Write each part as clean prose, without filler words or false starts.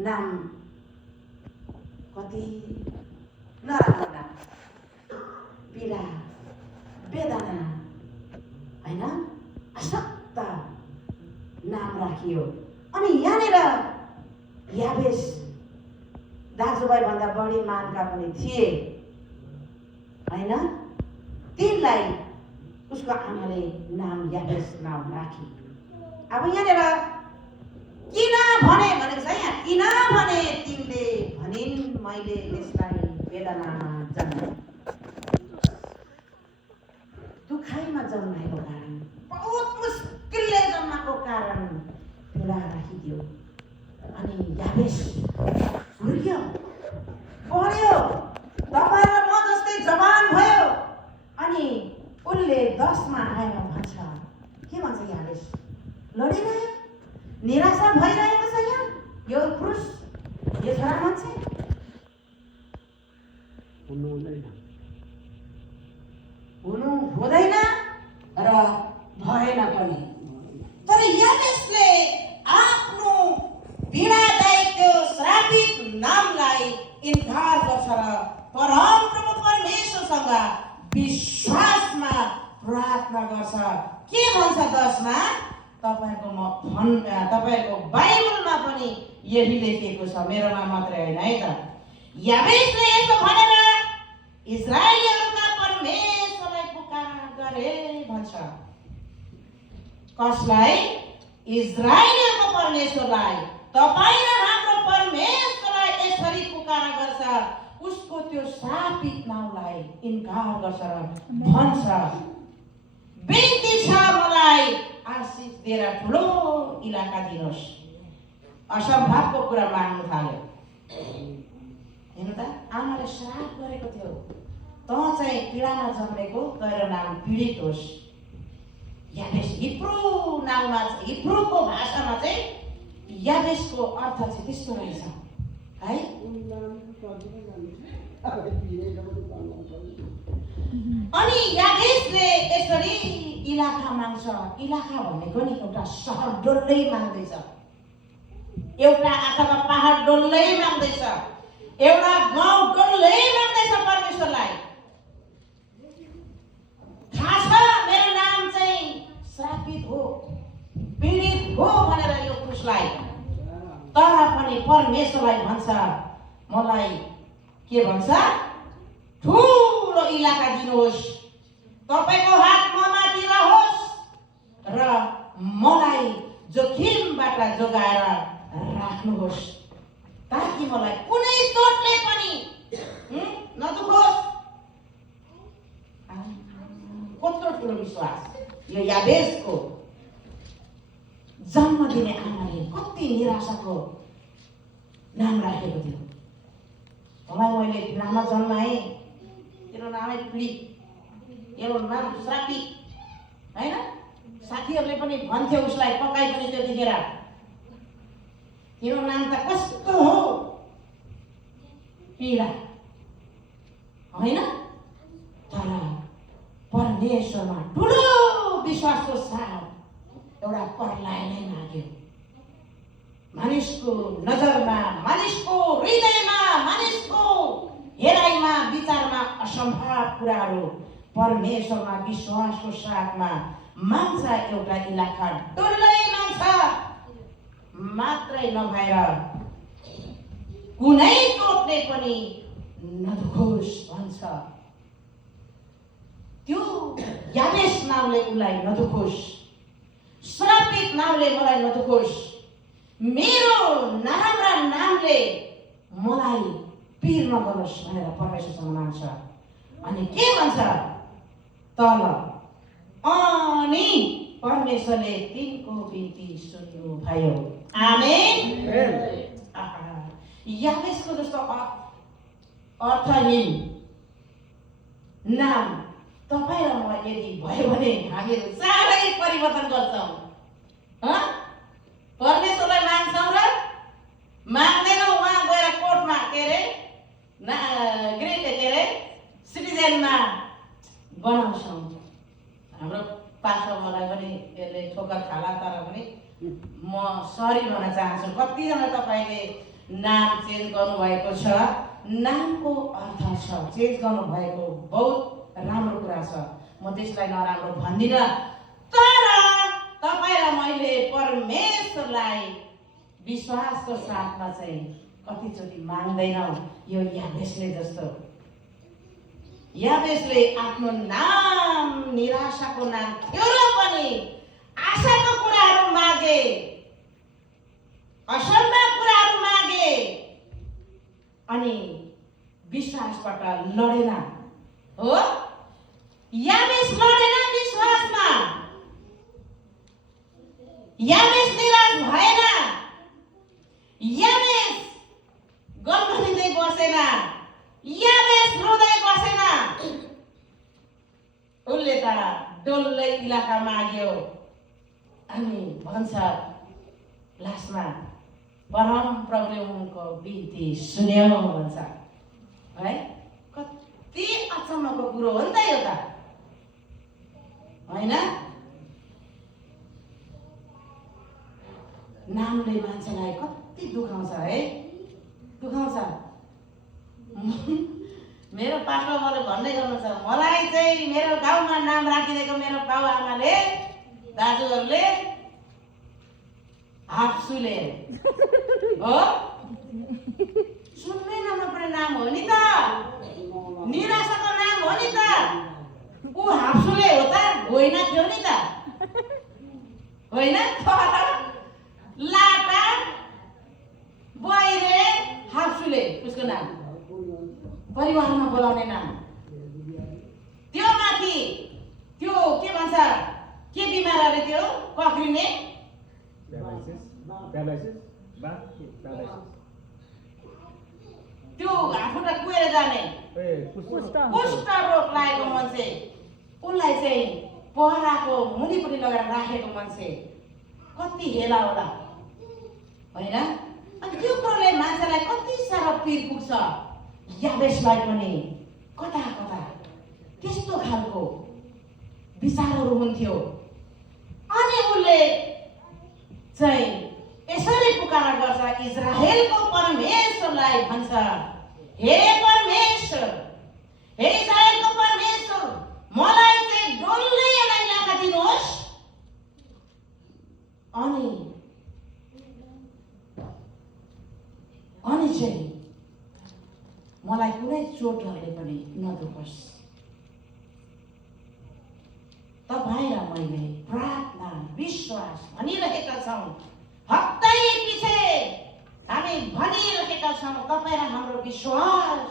नाम कति नराम्रो नाम, पीडा वेदना हैन अशक्त नाम राखियो। अनि यहाँनिर याबेस दाजुभाइ भन्दा बढी मानका पनि थिए हैन, तिनलाई उसको आमाले नाम याबेस नाम राखी। अब यहाँनिर किन भने भनेको छ यहाँ, किन भने तिमीले भनिन् मैले त्यसलाई वेदनामा जन्माएँ, दुखाइमा जन्माएको कारण, बहुत मुस्किलले जन्माएको कारण पीडा राखिदियो। अनि याबेस हुर्क्यो, पढ्यो, तपाईँ र म जस्तै जवान भयो। अनि उसले 10मा आएर भन्छ, के भन्छ याबेस, लडिरह्यो, निराशा भइरहेको छ यहाँ यो पुरुष, यो छोरा मान्छे हुनु हुँदैन र भएन पनि। तर याबेसले आफ्नो पीडादायक त्यो श्रापित नामलाई इन्कार गर्छ र परमप्रभु परमेश्वरसँग विश्वासमा प्रार्थना गर्छ। के भन्छ 10मा, तपाईको बाइबलमा पनि यही लेखिएको छ, मेरोमा मात्रै होइन है त। याबेसले यसो भनेर इजरायलीहरूका परमेश्वरलाई पुकार गरे भन्छ। कसलाई? इजरायलीहरूको परमेश्वरलाई। तपाईँ र हाम्रो परमेश्वरलाई यसरी पुकार गर्छ, उसको त्यो श्रापित नामलाई इन्कार गर्छ र भन्छ, बिन्ती छ मलाई आशिष दिएर ठुलो इलाका दिनुहोस्। असम्भवको कुरा माग्नु थाल्यो। हेर्नु त, आमाले श्राप गरेको थियो, त चाहिँ पीडामा जन्मेको, तेरो नाम पीडित होस्। याबेस हिब्रू नाममा, हिब्रूको भाषामा चाहिँ याबेसको अर्थ चाहिँ त्यस्तो रहेछ है। अनि याबेसले यसरी इलाका माग्छ। इलाका भनेको नि एउटा सहर डल्लै माग्दैछ, एउटा अथवा पहाड डल्लै माग्दैछ, एउटा गाउँ डल्लै माग्दैछ परमेश्वरलाई। थाहा छ मेरो नाम चाहिँ श्रापित हो, पीडित हो भनेर यो पुरुषलाई, तर पनि परमेश्वरलाई भन्छ, मलाई के भन्छ, ठुलो इलाका दिनुहोस्, तपाईको हात ममाथि रहोस् र मलाई जोखिमबाट जोगाएर राख्नुहोस्, ताकि मलाई कुनै चोटले पनि नदुखोस्। कत्रो ठुलो विश्वास यो याबेसको। जन्म दिने आमाले कति निराशाको नाम राखेको थियो। मलाई मैले पीडामा जन्माएँ, तेरो नामै पीडित, तेरो नाम श्रापित हैन। साथीहरूले पनि भन्थ्यो उसलाई, पकाइ पनि त्यतिखेर, तेरो नाम त कस्तो हो, पीडा हैन। तर परमेश्वरमा ठुलो विश्वासको साथ एउटा परलाई नै माग्यो। मानिसको नजरमा, मानिसको हृदयमा, मानिसको हेराइमा, विचारमा असम्भव कुराहरू परमेश्वरमा विश्वासको साथमा माग्छ। एउटा इलाका डल्लै माग्छ, मात्रै नभएर कुनै चोटले पनि नदुखोस् भन्छ। त्यो याबेस नामले उसलाई नदुखोस्, श्रापित नामले मलाई नदुखोस्, मेरो नराम्रा नामले मलाई पीर नगरोस् भनेर परमेश्वरसँग माग्छ। अनि के भन्छ तल, अनि परमेश्वरले तिनको बिन्ती सुन्नु भयो। आमेन। याबेसको जस्तो अर्थहीन नाम तपाईँ र मलाई यदि भयो भने हामीहरू साह्रै परिवर्तन गर्छौँ। परमेश्वरलाई माग्छौँ र माग्दैनौँ, उहाँ गएर कोर्टमा के अरे सिटिजनमा बनाउँछौँ। हाम्रो पासो मलाई पनि यसले ठोकर खाला, तर पनि म सरी भन्न चाहन्छु। कतिजना तपाईँले नाम चेन्ज गर्नुभएको छ, नामको अर्थ छ, चेन्ज गर्नुभएको बहुत राम्रो कुरा छ, म त्यसलाई नराम्रो भन्दिनँ। तर तपाईँलाई मैले परमेश्वरलाई विश्वासको साथमा चाहिँ कतिचोटि माग्दैनौँ। यो याबेसले जस्तो, याबेसले आफ्नो नाम निराशाको नाम थियो र पनि आशाको कुराहरू मागे, असम्भव कुराहरू मागे अनि विश्वासबाट लडेन। हो, याबेस लडेन विश्वासमा, याबेस निराश भएन, याबेस गन्धलिँदै बसेन, याबेस रुँदै बसेन। उसले त डल्लै इलाका माग्यो अनि भन्छ लास्टमा परम प्रभुले उनको बिन्ती सुन्यो भन्छ है। कति अचम्मको कुरो हो नि त यो त, होइन? नामले मान्छेलाई कति दुखाउँछ है, दुखाउँछ। मेरो पास्टर मलाई भन्दै गर्नुहुन्छ, मलाई चाहिँ मेरो गाउँमा नाम राखिदिएको मेरो बाउ आमाले, दाजुहरूले हाप्सुले हो, सुन्नै नपर्ने नाम हो नि त, निराशाको नाम हो नि त। ऊ हाप्सुले हो त, होइन थियो नि त, होइन? लाटा बहिरे हाप्सुले उसको नाम, परिवारमा बोलाउने नाम। त्यो माथि त्यो के भन्छ, के बिमार अरे त्यो कक्रिने, त्यो हातखुट्टा कुहेर जाने कुष्ठ रोग लागेको मान्छे, उसलाई चाहिँ पहराको मुनिपट्टि लगाएर राखेको मान्छे, कति हेला होला, होइन? अनि त्यो कुरोले मान्छेलाई कति साह्रो पीड पुग्छ। याबेसलाई पनि कता कता त्यस्तो खालको विचारहरू हुन्थ्यो। अनि उसले चाहिँ यसरी पुकारा गर्छ, इजरायलको परमेश्वरलाई भन्छ, हे परमेश्वर, हे इजरायलको परमेश्वर, मलाई चाहिँ डल्लै एउटा इलाका दिनुहोस् अनि चाहिँ मलाई कुनै चोटहरूले पनि नदुखोस्। तपाईँ र मैले प्रार्थना विश्वास भनिरहेका छौँ, हप्तै पछि हामी भनिरहेका छौँ, तपाईँ र हाम्रो विश्वास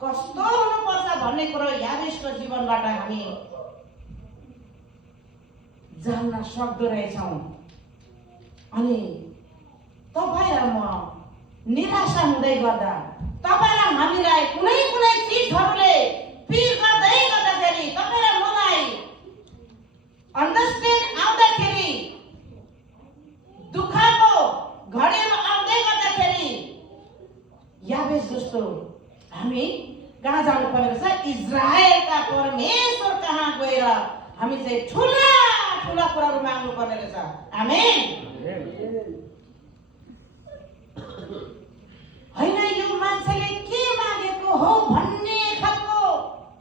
कस्तो हुनुपर्छ भन्ने कुरो याबेसको जीवनबाट हामी जान्न सक्दो रहेछौँ। अनि तपाईँ र म निराशा हुँदै गर्दा, तपाईँ र हामीलाई कुनै कुनै चिजहरूले पीड गर्दै गर्दाखेरि, तपाईँ र मलाई अन्डरस्ट्यान्ड आउँदाखेरि, दुःखको घडीमा आउँदै गर्दाखेरि याबेस जस्तो हामी कहाँ जानु पर्ने रहेछ? इजरायलका परमेश्वर कहाँ गएर हामी चाहिँ ठुला ठुला कुराहरू माग्नु पर्ने रहेछ। आमेन। होइन, यो मान्छेले के मागेको हो भन्ने खालको,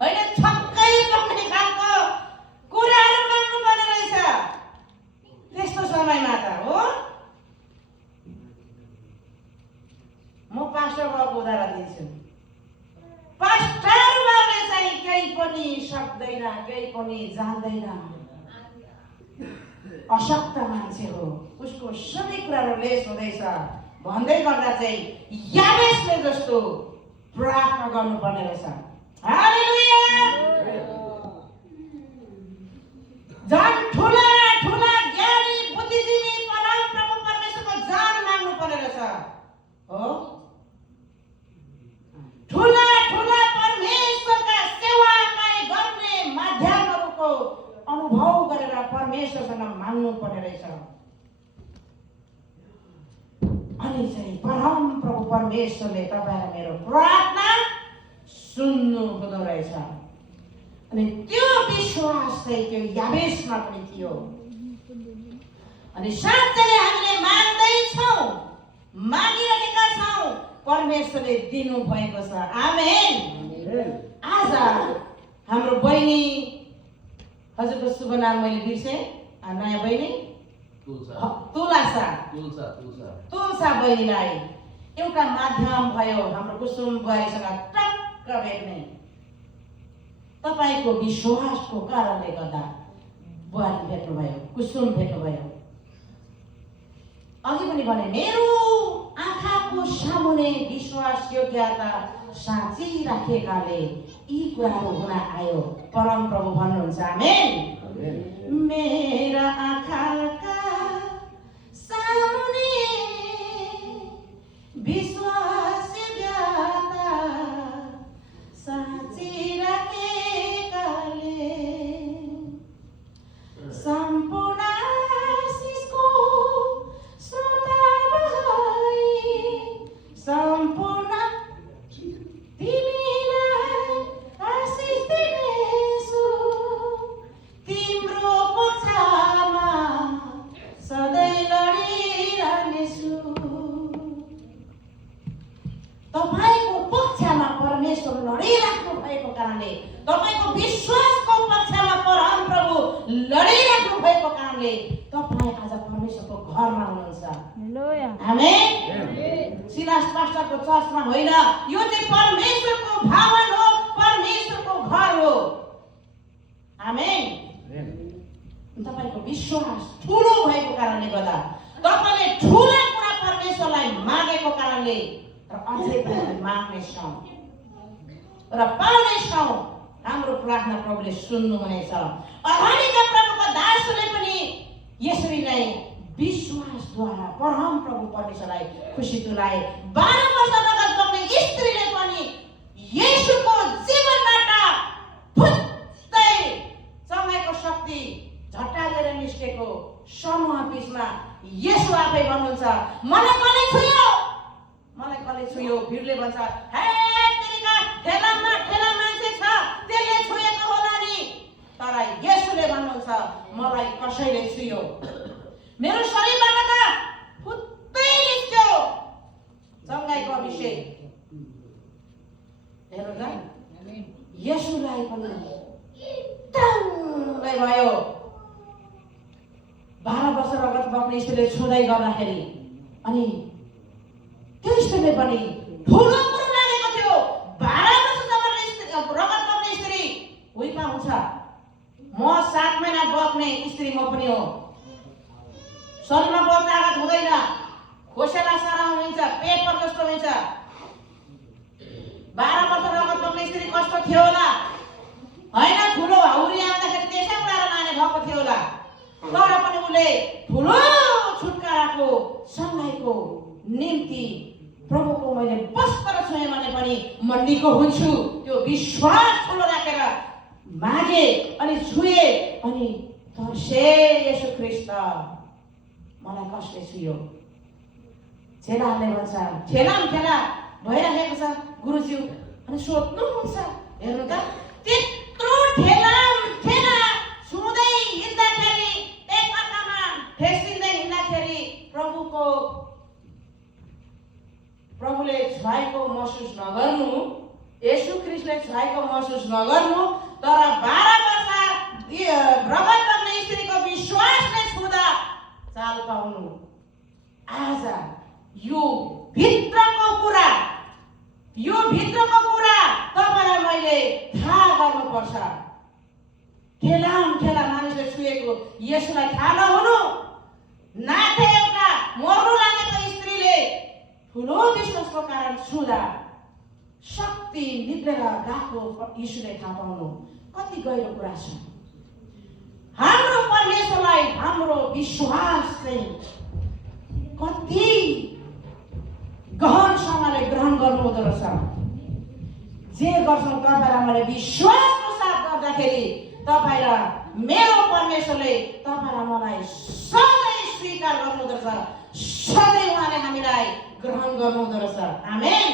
होइन, छक्कै पर्ने खालको कुराहरू माग्नु पर्ने रहेछ त्यस्तो समयमा त। हो, म पास्टर बाबुको उदाहरण दिन्छु। पास्टर बाबुले चाहिँ केही पनि सक्दैन, केही पनि जान्दैन, अशक्त मान्छे हो, उसको सबै कुराहरू लेस हुँदैछ भन्दै गर्दा चाहिँ याबेसले जस्तो प्रार्थना गर्नुपर्ने रहेछ। हालेलुया। झन् ठुला ठुला ज्ञानी बुद्धिजीवी परम प्रभु परमेश्वरको जान माग्नु पर्ने रहेछ। हो, ठुला ठुला परमेश्वरका सेवा गर्ने माध्यमहरूको अनुभव गरेर परमेश्वरसँग माग्नु पर्ने रहेछ। अनि चाहिँ परम प्रभु परमेश्वरले तपाईँ र मेरो प्रार्थना सुन्नु हुँदो रहेछ। अनि त्यो विश्वास चाहिँ त्यो याबेसमा पनि थियो। अनि साँच्चै हामीले माग्दैछौँ, मागिरहेका छौँ, परमेश्वरले दिनु भएको छ। आमेन। आज हाम्रो बहिनी, हजुरको शुभ नाम मैले बिर्सेँ, नयाँ बहिनी तुलसा बहिनीलाई एउटा माध्यम भयो हाम्रो कुसुम बुहारीसँग टक्क भेट्ने। तपाईँको विश्वासको कारणले गर्दा बुहारी भेट्नुभयो, कुसुम भेट्नुभयो। अघि पनि भने मेरो आँखाको सामुने विश्वास योग्यता साँची राखेकाले यी कुराहरू हुन आयो। परम प्रभु भन्नुहुन्छ आमेन। मेरा आँखाका सामुने विश्वास योग्यता साँची राखेकाले सम्पूर्ण आशिषको श्रोता भई सम्पूर्ण तिमीलाई आशिष दिनेछु, तिम्रो पक्षमा सधैँ लडिरहनेछु। तपाईको पक्षमा परमेश्वर लडिराख्नु भएको कारणले, तपाईको विश्वासको पक्षमा परमप्रभु लडिराख्नु भएको कारणले तपाईँ आज परमेश्वरको घरमा हुनुहुन्छ। आमेन। सिलास पास्टरको चर्चमा होइन, यो चाहिँ परमेश्वरको भवन हो, परमेश्वरको घर हो। आमेन। तपाईको विश्वास ठुलो भएको कारणले गर्दा, तपाईले ठुला कुरा परमेश्वरलाई मागेको कारणले र अझै पनि माग्नेछौँ र पाउनेछौँ। हाम्रो प्रार्थना प्रभुले सुन्नुहुनेछ। अगाडिका प्रभुका दासले पनि यसरी नै विश्वासद्वारा परम प्रभु परमेश्वरलाई खुसी तुलाए। 12 वर्ष लगत बग्ने स्त्रीले पनि येशूको जीवनबाट फुत्तै चङ्गाइको शक्ति झट्टालेर निस्केको समूह बिचमा येशू आफै भन्नुहुन्छ, मलाई कसले छुयो, मलाई कसले छुयो। भिडले भन्छ, हे तेरिका ठेलामा ठेला मान्छे छ, त्यसले छुएको होला नि। तर येशूले भन्नुहुन्छ, मलाई कसैले छुयो, मेरो शरीरबाट त फुत्तै निस्क्यो चङ्गाइको अभिषेक। हेर्नु त, येशूलाई पनि टङ्गै भयो। 12 वर्ष रगत बग्ने स्त्रीले छुँदै गर्दाखेरि अनि त्यो स्त्रीले पनि ठुलो कुरो लागेको थियो। 12 वर्षसम्म रगत बग्ने स्त्री उहीमा हुन्छ। म 7 महिना बग्ने स्त्री म पनि हो। शरीरमा बग्दा आघात हुँदैन, खोसेला सारा हुन्छ, पेपर कस्तो हुन्छ। 12 वर्ष रगत बग्ने स्त्री कस्तो थियो होला होइन, ठुलो हाउरी आउँदाखेरि त्यसै उडाएर लाने भएको थियो होला। तर पनि उसले ठुलो छुटकाराको सङ्घाइको निम्ति प्रभुको मैले वस्त्र छुएँ भने पनि म निको हुन्छु, त्यो विश्वास ठुलो राखेर मागे अनि छुए अनि तर्से येशू ख्रीष्ट मलाई कसले छुयो। चेलाहरूले भन्छ, ठेला भइरहेको छ गुरुज्यू अनि सोध्नुहुन्छ। हेर्नु त, त्यत्रो ठेला छुँदै हिँड्दाखेरि, एकअर्कामा ठेसिँदै हिँड्दाखेरि प्रभुले छुवाएको महसुस नगर्नु, येशू ख्रीष्टले छुवाएको महसुस नगर्नु, तर 12 वर्ष रगत बग्ने स्त्रीको विश्वासले छुँदा चाल पाउनु। आज यो भित्रको कुरा तपाईलाई मैले थाहा गर्नुपर्छ। ठेला मानिसले छुएको येशूलाई थाहा नहुनु, नाथे एउटा मर्नु लागेको स्त्रीले ठुलो विश्वासको कारण छुँदा शक्ति निद्रेर गएको येशूले थाहा पाउनु कति गहिरो कुरा छ। हाम्रो परमेश्वरलाई हाम्रो विश्वास चाहिँ कति गहनसँगले ग्रहण गर्नु हुँदो रहेछ। जे गर्छौँ तपाईँलाई मैले विश्वासको साथ गर्दाखेरि तपाईँ र मेरो परमेश्वरले तपाईँ र मलाई सधैँ स्वीकार गर्नु हुँदो रहेछ, सधैँ उहाँले हामीलाई ग्रहण गर्नु हुँदो रहेछ। आमेन।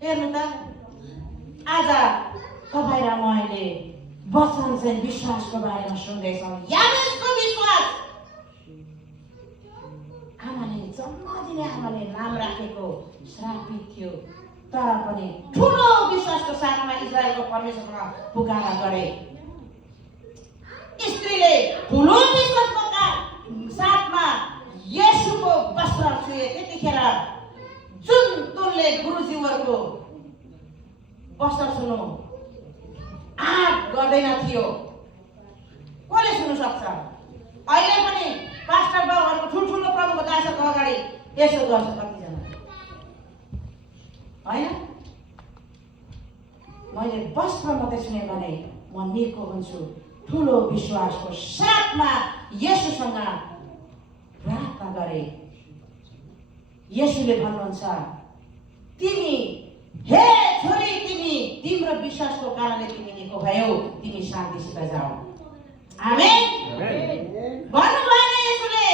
हेर्नु त, आज तपाईँ र मैले वचन चाहिँ विश्वासको बारेमा सुन्दैछौँ। याबेसको विश्वास नदिने आमाले नाम राखेको श्रापित थियो। तर पनि ठुलो विश्वासको साथमा इजरायलको परमेश्वरमा पुकारा गरे। स्त्रीले ठुलो विश्वासको साथमा येशूको वस्त्र छुए। त्यतिखेर जुन तुनले गुरुजीवरको वस्त्र छुनु आँट गर्दैन थियो, कसले छुनु सक्छ? अहिले पनि पास्टर बाबुहरूको ठुल्ठुलो प्रभुको दासहरूको अगाडि यसो गर्छ कतिजना, होइन? मैले वस्त्र मात्रै छुने भने म निको हुन्छु। ठुलो विश्वासको साथमा येशूसँग प्रार्थना गरे। येशूले भन्नुहुन्छ, तिमी हे छोरी, तिम्रो विश्वासको कारणले तिमी निको भयौ, तिमी शान्तिसित जाऊ। आमेन। भन्नुभयो नि येशूले,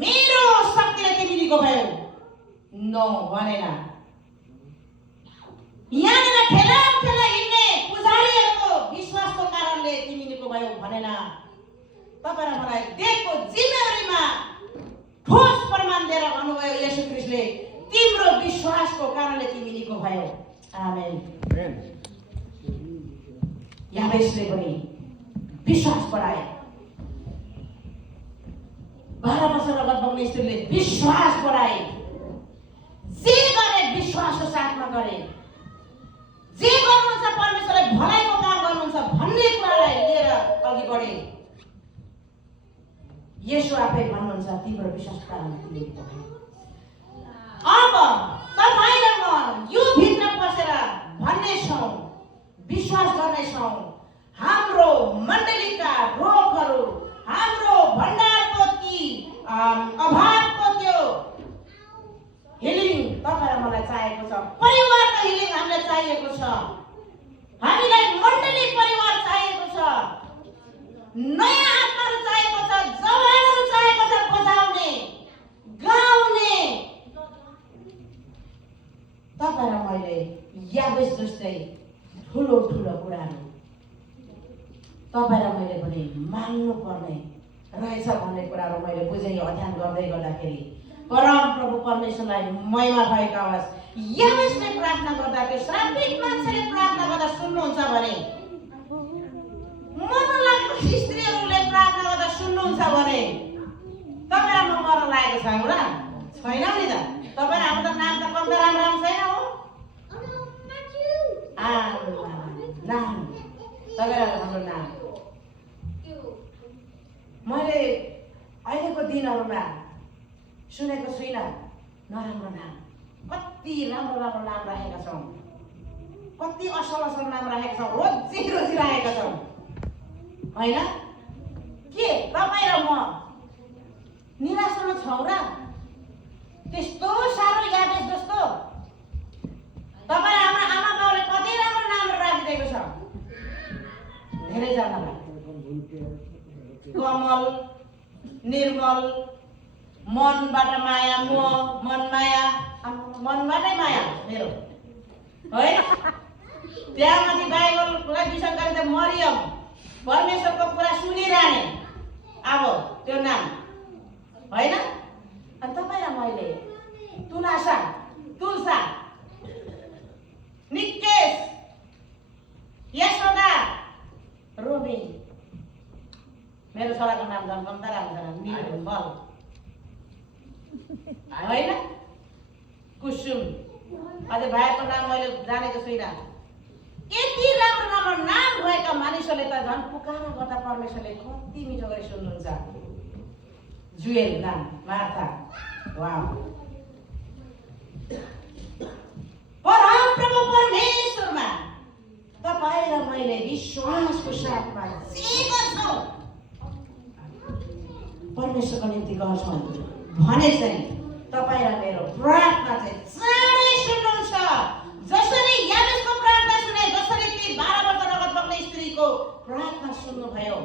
मेरो शक्तिले तिमी निको भयौ? नो, भनेन। यहाँनिर ठेला हिँड्ने पुजारीहरूको विश्वासको कारणले तिमी निको भयौ भनेन। तपाईँ र मलाई दिएको जिम्मेवारीमा ठोस प्रमाण दिएर भन्नुभयो येशू ख्रीष्टले, तिम्रो विश्वासको कारणले तिमी निको भयौ। आमेन। याबेसले पनि विश्वास बढाए। 12 वर्ष रगत बग्ने स्त्रीले विश्वास बढाए। जे गरे विश्वासको साथमा गरे। जे गर्नुहुन्छ परमेश्वरले भलाइको काम गर्नुहुन्छ भन्ने कुरालाई लिएर अघि बढे। येशू आफै भन्नुहुन्छ, तिम्रो विश्वासको कारणले तिमी निको भयौ। अब तपाईँ र म यो भित्र पसेर भन्नेछौँ, विश्वास गर्नेछौँ, हाम्रो मण्डलीका रोगहरू, हाम्रो भण्डारको ती अभावको त्यो हिलिङ तपाईँ र मलाई चाहिएको छ। परिवारको हिलिङ हामीलाई चाहिएको छ। हामीलाई मण्डली परिवार चाहिएको छ। नयाँ आत्माहरू चाहिएको छ। जवानहरू चाहिएको छ, बजाउने, गाउने। तपाईँ र मैले याबेस जस्तै ठुलो कुराहरू तपाईँ र मैले पनि मान्नु पर्ने रहेछ भन्ने कुराहरू मैले बुझेँ अध्ययन गर्दै गर्दाखेरि। परम प्रभु परमेश्वरलाई महिमा भएको आवाज याबेसले प्रार्थना गर्दा, त्यो श्रापित मान्छेले प्रार्थना गर्दा सुन्नुहुन्छ भने, मर्न लागेको स्त्रीहरूले प्रार्थना गर्दा सुन्नुहुन्छ भने, तपाईँ र म मर्न लागेको छ र छैन नि त? तपाईँ हाम्रो त नाम त कम त राम्रो छैन हो। नाम तपाईँ हाम्रो नाम मैले अहिलेको दिनहरूमा सुनेको छुइनँ। नराम्रो नाम, कति राम्रो नाम राखेका छौँ, कति असल नाम राखेका छौँ, रोजी राखेका छौँ, होइन? के तपाईँ र म निराशमा छौँ र? त्यस्तो साह्रो याबेस जस्तो तपाईँ हाम्रो आमा बाउले कति राम्रो नाम राखिदिएको छ। धेरैजनालाई कमल, निर्मल, मनबाट माया, मनबाटै माया मेरो, है? त्यहाँमाथि बाइबललाई विषय गरेर मरियम, परमेश्वरको कुरा सुनिरहने, अब त्यो नाम, होइन? अनि तपाईँ र मैले तुलसा, निकेश, यशोदा, रोमी, मेरो छोराको नाम झन् कम्ता राम्रो छ, निर्मल, होइन? कुसुम, अझै भाइको नाम मैले जानेको छुइनँ। यति राम्रो नाम भएका मानिसहरूले त झन् पुकारा गर्दा परमेश्वरले कति मिठो गरी सुन्नुहुन्छ। जुएल नाम, मार्था, वाह। परमप्रभु परमेश्वरमा तपाईँ र मैले विश्वासको साथमा जे गर्छौँ, परमेश्वरको निम्ति गर्छौँ भने चाहिँ तपाईँ र मेरो प्रार्थना चाहिँ चाँडै सुन्नुहुन्छ। जसरी याबेसको प्रार्थना सुने, जसरी ती 12 वर्ष रगत बग्ने स्त्रीको प्रार्थना सुन्नुभयो,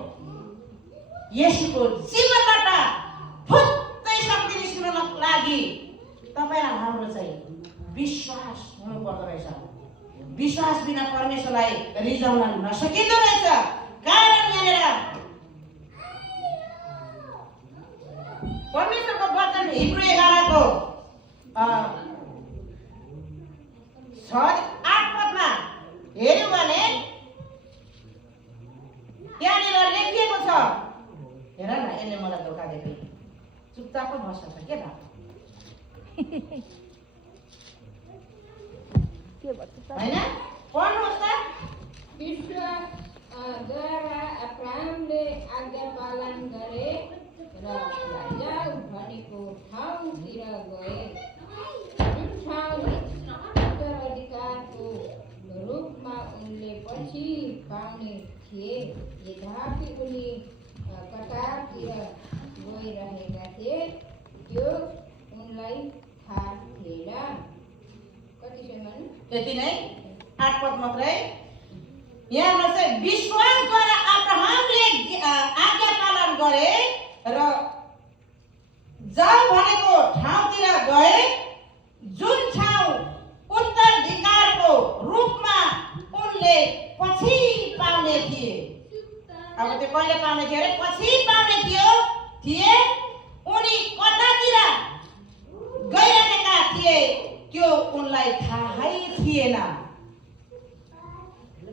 येशूको जीवनबाट फुत्तै शक्ति निस्कनको लागि तपाईँ र हाम्रो चाहिँ विश्वास हुनुपर्दो रहेछ। विश्वास बिना परमेश्वरलाई रिझाउन नसकिँदो रहेछ। कारण यहाँनिर परमेश्वरको वचन हिब्रू 11 को 6-8 पदमा हेर्यो भने त्यहाँनिर लेखिएको छ। हेर न, यसले मलाई धोका दियो। चुपचाप बस्छ के त? हैन? पढ्नुहोस् त। विश्वासद्वारा अब्राहमले आज्ञा पालन गरे र जाऊ भनेको ठाउँतिर गए, जुन ठाउँ उत्तराधिकारको रूपमा उनले पछि पाउने थिए। यद्यपि उनी कतारतिर गइरहेका थिए, त्यो उनलाई थाहा थिएन। कतिसम्म? त्यति नै, 8 पद मात्रै। यहाँ चाहिँ विश्वासद्वारा अब्राहमले आज्ञा पालन गरे र जाऊ भनेको ठाउँतिर गए, जुन ठाउँ उत्तराधिकारको रूपमा उनले पछि पाउने थिए। अब त्यो कहिले पाउने थियो अरे? पछि पाउने थिए। उनी कतातिर गइरहेका थिए, त्यो उनलाई थाहै थिएन।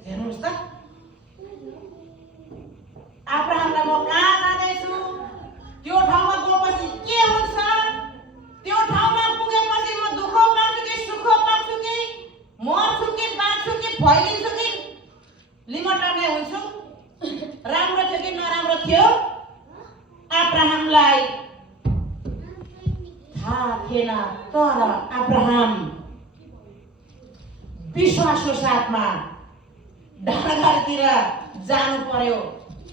हेर्नुहोस् त, अब्राहमलाई म कहाँ जाँदैछु, त्यो ठाउँमा गएपछि के हुन्छ, त्यो ठाउँमा पुगेपछि म दुःख पाउँछु कि सुख पाउँछु कि मर्छु कि बाँच्छु कि फैलिन्छु कि लिमटर्ने हुन्छु, राम्रो थियो कि नराम्रो थियो, अब्राहमलाई थाहा थिएन। तर अब्राहम विश्वासको साथमा ढाडघाडीतिर जानु पर्यो।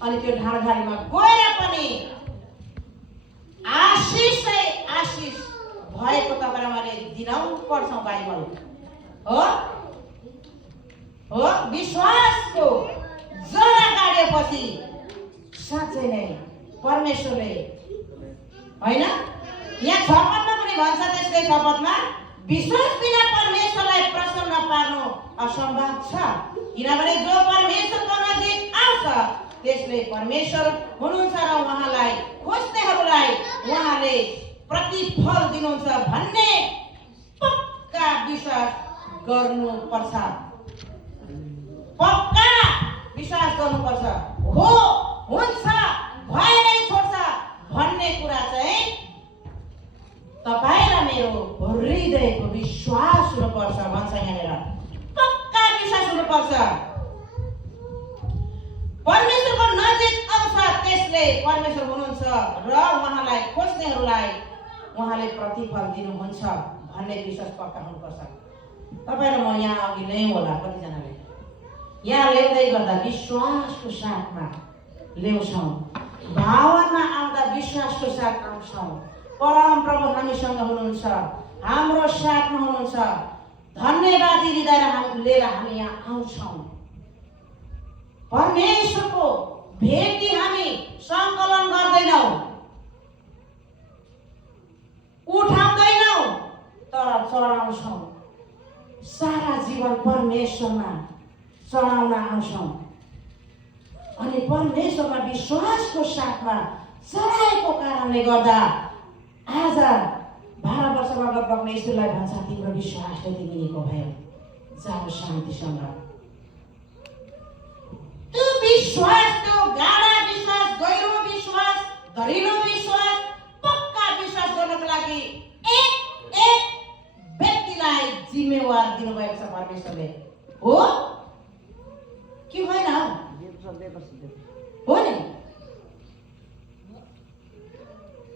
अनि त्यो ढाडघाडीमा गएर पनि आशिष भएको तपाईँ मैले दिनौँ पढ्छौँ बाइबल हो। विश्वासको जरा गाडेपछि साँच्चै नै परमेश्वरले, होइन, यहाँ 6 पदमा पनि भन्छ, त्यसकै 6 पदमा, विश्वास बिना परमेश्वरलाई प्रसन्न पार्नु असम्भव छ, किनभने जो परमेश्वरको नजिक आउँछ त्यसले परमेश्वर हुनुहुन्छ र उहाँलाई खोज्नेहरूलाई उहाँले प्रतिफल दिनुहुन्छ भन्ने पक्का विश्वास गर्नुपर्छ। पक्का विश्वास गर्नुपर्छ। हो, हुन्छ, भएरै छोड्छ भन्ने कुरा चाहिँ तपाईँ र मेरो हृदयको विश्वास हुनुपर्छ भन्छ यहाँनिर। पक्का विश्वास हुनुपर्छ। परमेश्वरको नजिक आउँछ त्यसले परमेश्वर हुनुहुन्छ र उहाँलाई खोज्नेहरूलाई उहाँले प्रतिफल दिनुहुन्छ भन्ने विश्वास पक्का हुनुपर्छ। तपाईँ र म यहाँ अघि ल्याउँ होला कतिजनाले, यहाँ ल्याउँदै गर्दा विश्वासको साथमा ल्याउँछौँ, भावना आउँदा विश्वासको साथ आउँछौँ। परम प्रभु हामीसँग हुनुहुन्छ, हाम्रो साथमा हुनुहुन्छ, धन्यवादी हृदय लिएर हामी यहाँ आउँछौँ। परमेश्वरको भेटी हामी सङ्कलन गर्दैनौँ, उठाउँदैनौँ, तर चढाउँछौँ। सारा जीवन परमेश्वरमा चढाउन आउँछौँ। अनि परमेश्वरमा विश्वासको साथमा चढाएको कारणले गर्दा आज 12 वर्ष अगाडि बग्ने ईश्वरलाई भन्छ, तिम्रो विश्वासले तिमीको भयो, जाऊ शान्तिसँग। त्यो विश्वास, त्यो गाढा विश्वास, गहिरो विश्वास, दरिलो विश्वास, पक्का विश्वास गर्नको लागि एक व्यक्तिलाई जिम्मेवार दिनुभएको छ परमेश्वरले। हो कि होइन? हो नि?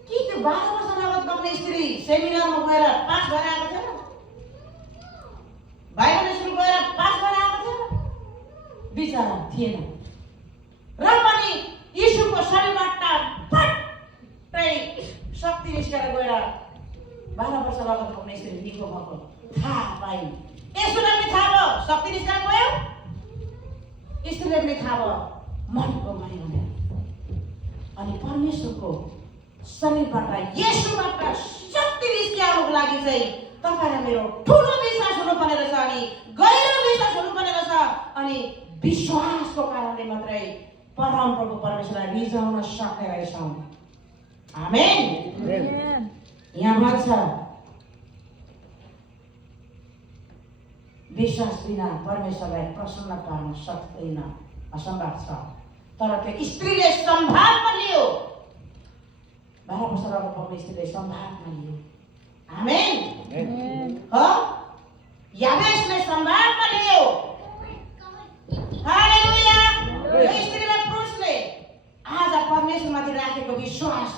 कि त्यो 12 वर्ष अगाडि बग्ने स्त्री सेमिनारमा गएर पास भएर आएको थिएन? बाइबल स्कुल गएर पास भएर आएको थिएन? बिचरा थिएन। र पनि यीशुको शरीरबाट फट्टै शक्ति निस्केर गएर 12 वर्ष अगाडि बग्ने स्त्री निको भएको थाहा पाइन्। यसोलाई पनि थाहा भयो शक्ति निस्केर गयो, स्त्रीले पनि थाहा भयो मनको माया भनेर। अनि परमेश्वरको शरीरबाट येशूबाट शक्ति निस्किआउनुको लागि चाहिँ तपाईँ र मेरो ठुलो विश्वास हुनुपर्ने रहेछ, अनि गहिरो विश्वास हुनुपर्ने रहेछ। अनि विश्वासको कारणले मात्रै परम प्रभु परमेश्वरलाई रिझाउन सक्ने रहेछौँ। आमेन। यहाँ भन्छ विश्वास बिना परमेश्वरलाई प्रसन्न पार्न सक्दैन, असम्भव छ। तर त्यो स्त्रीले सम्भावमा लियो, 12 वर्ष अगाडि पक्ने स्त्रीले सम्भावमा लियो। आमेन। हो, याबेसले सम्भावमा लियो। हालेलुया। यो स्त्रीले पुरुषले आज परमेश्वरमाथि राखेको विश्वास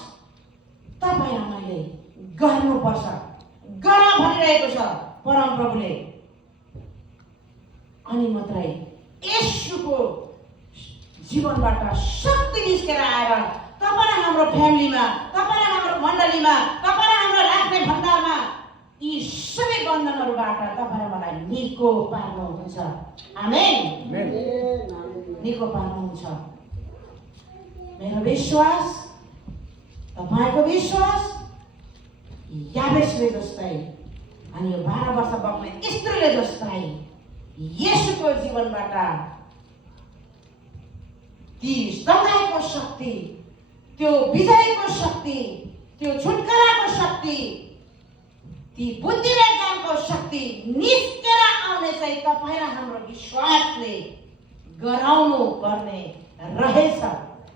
तपाईँ हामीले गर्नुपर्छ, गर भनिरहेको छ परम प्रभुले। अनि मात्रै येशूको जीवनबाट शक्ति निस्केर आएर तपाईँ र हाम्रो फ्यामिलीमा, तपाईँ र हाम्रो मण्डलीमा, तपाईँ र हाम्रो राख्ने भण्डारमा यी सबै बन्धनहरूबाट तपाईँ र मलाई निको पार्नुहुन्छ। आमेन। निको पार्नुहुन्छ। मेरो विश्वास, तपाईँको विश्वास याबेसले जस्तै अनि यो 12 वर्ष बग्ने स्त्रीले जस्तै येशूको जीवनबाट ती सँगैको शक्ति, त्यो विजयको शक्ति, त्यो छुटकाराको शक्ति, ती बुद्धि र ज्ञानको शक्ति निस्केर आउने चाहिँ तपाईँ र हाम्रो विश्वासले गराउनु पर्ने रहेछ।